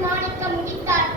மாணிக்க முடித்தார்.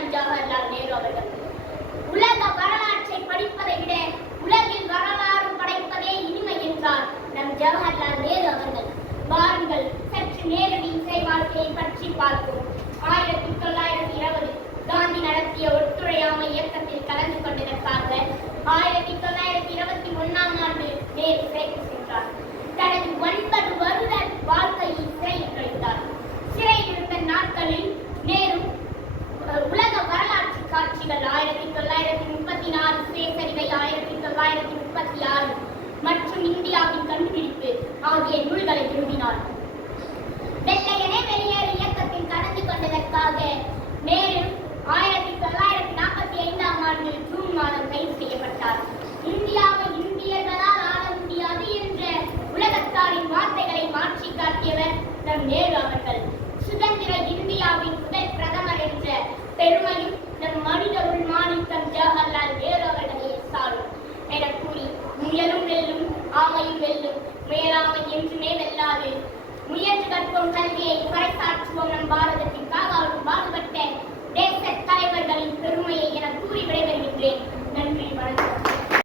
என்றார் ஜவஹர்லால் நேரு அவர்கள். உலக வரலாற்றை படிப்பதை விட உலகில் வரலாறு படைப்பதே இனிமை என்றார் நம் ஜவஹர்லால் நேரு அவர்கள். வாருங்கள் சற்று நேரடி இசை வாழ்க்கையை பற்றி பார்ப்போம் ஆயிரத்தி தொள்ளாயிரத்தி இருபது காந்தி நடத்திய ஒத்துழையாமை இயக்கத்தில் கலந்து கொண்டதற்காக ஆயிரத்தி தொள்ளாயிரத்தி இருபத்தி ஒன்னாம் ஆண்டு நேரு சிறைக்கு சென்றார் தனது ஒன்பது வருட வாழ்க்கையை சிறையில் கழித்தார் சிறையில் இருந்த நாட்களில் நேரு அஹ், உலக வரலாற்று காட்சிகள் ஆயிரத்தி தொள்ளாயிரத்தி முப்பத்தி நாலு சுயசரிதை ஆயிரத்தி தொள்ளாயிரத்தி முப்பத்தி ஆறு மற்றும் இந்தியாவின் கண்டுபிடிப்பு ஆகிய நூல்களை எழுதினார் வெள்ளையனே வெளியேறு இயக்கத்தில் கலந்து கொண்டதற்காக மேலும் ஆயிரத்தி தொள்ளாயிரத்தி நாற்பத்தி ஐந்தாம் ஆண்டு ஜூன் மாதம் கைது செய்யப்பட்டார். இந்தியாவை இந்தியர்களால் ஆள முடியாது என்ற உலகத்தாரின் வார்த்தைகளை மாற்றி காட்டியவர் நம் நேரு அவர்கள். சுதந்திர இந்தியாவின் முதல் பிரதமர் என்ற பெருமையும் வெல்லும் முயலாமை என்றுமே வெல்லாது முயற்சி கற்போம் கல்வியை பறைசாற்றுவோம் நம் பாரதத்திற்காக